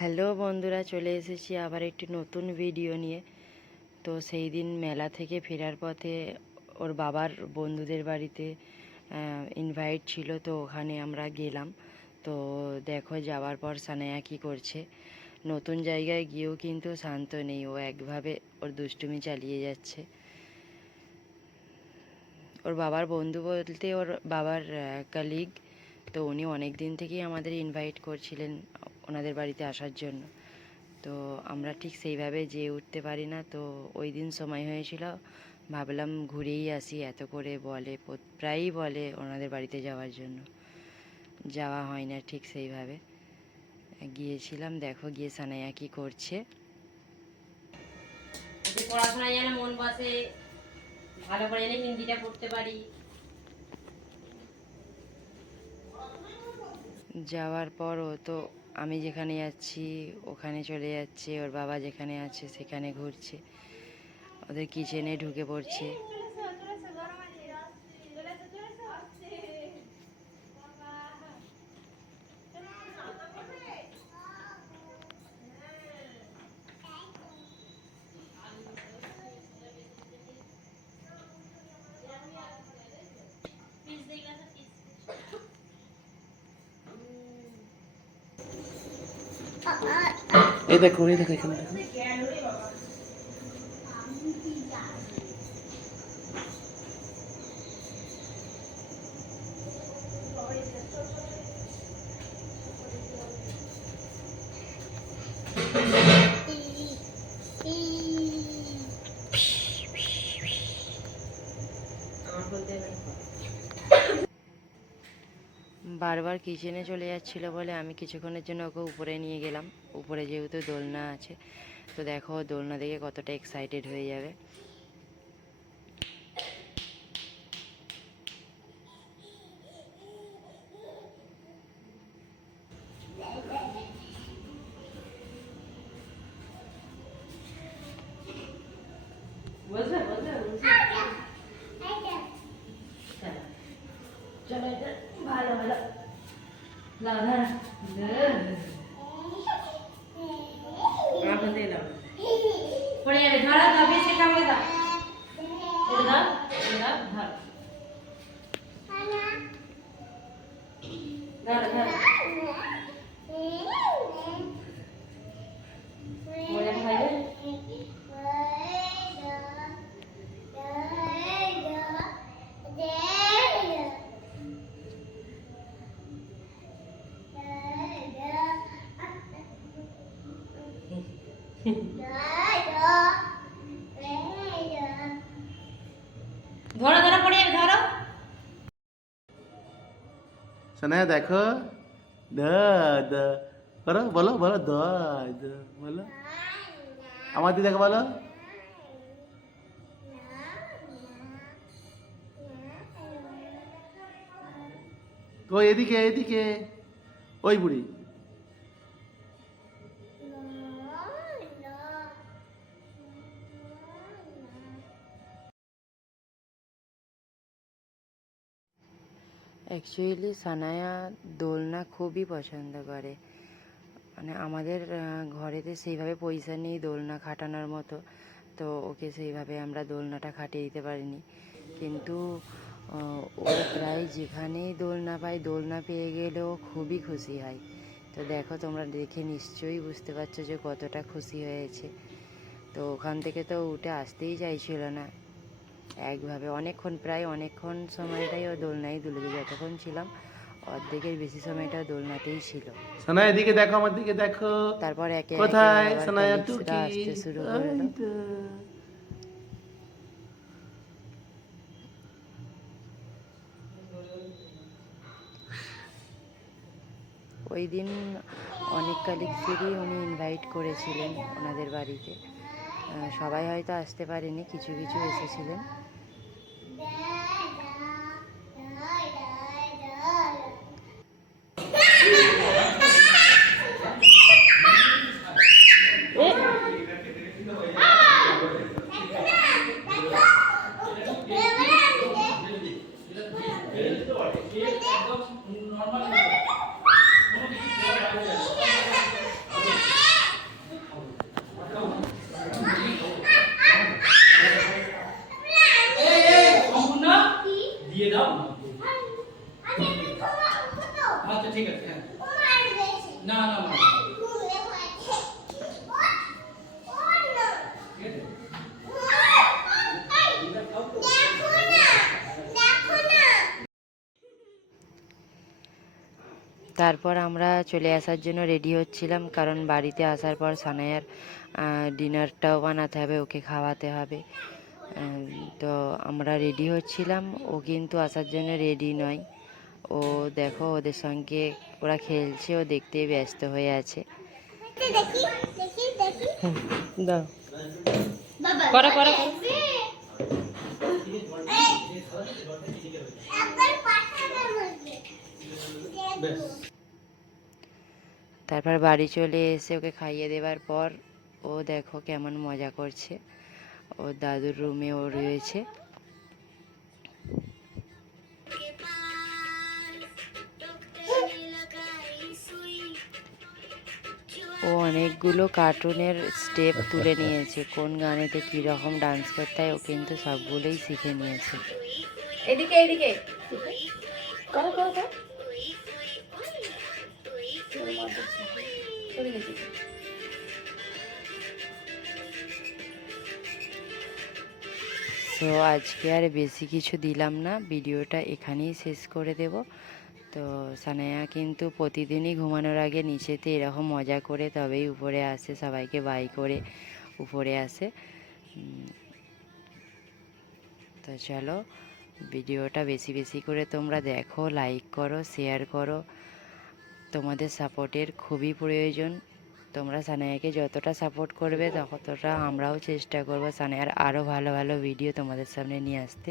Hello বন্ধুরা, চলে এসেছি আবার একটি নতুন ভিডিও নিয়ে। তো সেই দিন মেলা থেকে ফেরার পথে ওর বাবার বন্ধুদের বাড়িতে ইনভাইট ছিল, তো ওখানে আমরা গেলাম। তো দেখো যাওয়ার পর সানায়া কী করছে। নতুন জায়গায় গিয়েও কিন্তু শান্ত নেই, ও একভাবে ওর দুষ্টুমি চালিয়ে যাচ্ছে। ওর বাবার বন্ধু বলতে ওর বাবার কলিগ। তো উনি অনেক দিন থেকেই আমাদের ইনভাইট করছিলেন ওনাদের বাড়িতে আসার জন্য। তো আমরা ঠিক সেইভাবে যেয়ে উঠতে পারি না। তো ওই দিন সময় হয়েছিল, ভাবলাম ঘুরেই আসি, এত করে বলে, প্রায়ই বলে ওনাদের বাড়িতে যাওয়ার জন্য, যাওয়া হয় না ঠিক সেইভাবে। গিয়েছিলাম, দেখো গিয়ে সানায়া কি করছে। পড়াশোনায় যেন মন বসে, ভালো করে যেন হিন্দিটা পড়তে পারি। যাওয়ার পর ও তো আমি যেখানে যাচ্ছি ওখানে চলে যাচ্ছে, ওর বাবা যেখানে আছে সেখানে ঘুরছে, ওদের কিচেনে ঢুকে পড়ছে। এই দেখো এখানে দেখো। বারবার কিচেনে চলে যাচ্ছিলো বলে আমি কিছুক্ষণের জন্য ওকে উপরে নিয়ে গেলাম। উপরে যেহেতু দোলনা আছে, তো দেখো দোলনা দেখে কতটা এক্সাইটেড হয়ে যাবে। চলো, এটা ভালো ভালো লাভা পড়ে যাবে। ধরা দাও, বেশি কামড়ে দাও, এটা দাও, এটা দাও, ধরো ধরো ধরো। মজা খাইবে। ধরো ধরো, পড়ে যাবে, ধরো। সানায়া দেখো, দ দ করো, বলো বলো দ দ বলো। আমার দিদি দেখো বলো। ও এদিকে এদিকে, ওই বুড়ি। অ্যাকচুয়ালি সানায়া দোলনা খুবই পছন্দ করে। মানে আমাদের ঘরেতে সেইভাবে পয়সা নেই দোলনা খাটানোর মতো, তো ওকে সেইভাবে আমরা দোলনাটা খাটিয়ে দিতে পারিনি। কিন্তু ও প্রায় যেখানেই দোলনা পায়, দোলনা পেয়ে গেলেও খুবই খুশি হয়। তো দেখো তোমরা দেখে নিশ্চয়ই বুঝতে পারছো যে কতটা খুশি হয়েছে। তো ওখান থেকে তো উঠে আসতেই চাইছিল না, একভাবে অনেকক্ষণ সময়টাই ও দোলনায় দুলেছে। যতক্ষণ ছিলাম অর্ধেকের বেশি সময়টা দোলনাতেই ছিল। সানায়া এদিকে দেখো, আমার দিকে দেখো। তারপর একে একে কোথায় আবার সানায়া কলিগসরা টুকি? আসতে শুরু করলো। ওই দিন অনেক কলিগসেরই উনি ইনভাইট করেছিলেন ওনাদের বাড়িতে। সবাই হয়তো আসতে পারেনি, কিছু কিছু এসেছিলেন। তারপর আমরা চলে আসার জন্য রেডি হচ্ছিলাম, কারণ বাড়িতে আসার পর সানায়ার ডিনারটাও বানাতে হবে, ওকে খাওয়াতে হবে। তো আমরা রেডি হচ্ছিলাম, ও কিন্তু আসার জন্য রেডি নয়। ও দেখো ওদের সঙ্গে ওরা খেলছে, ও দেখতে ব্যস্ত হয়ে আছে। দাও করো করো তারপর বাড়ি চলে এসে ওকে খাইয়ে দেওয়ার পর ও দেখো কেমন মজা করছে। ও দাদুর রুমে ও রয়েছে। ও অনেকগুলো কার্টুনের স্টেপ তুলে নিয়েছে, কোন গানেতে কীরকম ডান্স করতে হয় ও কিন্তু সবগুলোই শিখে নিয়েছে। এদিকে এদিকে করো করো করো সো আজকে আর বেশি কিছু দিলাম না, ভিডিওটা এখানেই শেষ করে দেব। তো সানায়া কিন্তু প্রতিদিনই ঘুমানোর আগে নিচেতে এরকম মজা করে তবেই উপরে আসে, সবাইকে বাই করে উপরে আসে। তো চলো ভিডিওটা বেশি বেশি করে তোমরা দেখো, লাইক করো, শেয়ার করো। তোমাদের সাপোর্টের খুবই প্রয়োজন। তোমরা সানায়াকে যতটা সাপোর্ট করবে ততটা আমরাও চেষ্টা করবো সানায়ার আরও ভালো ভালো ভিডিও তোমাদের সামনে নিয়ে আসতে।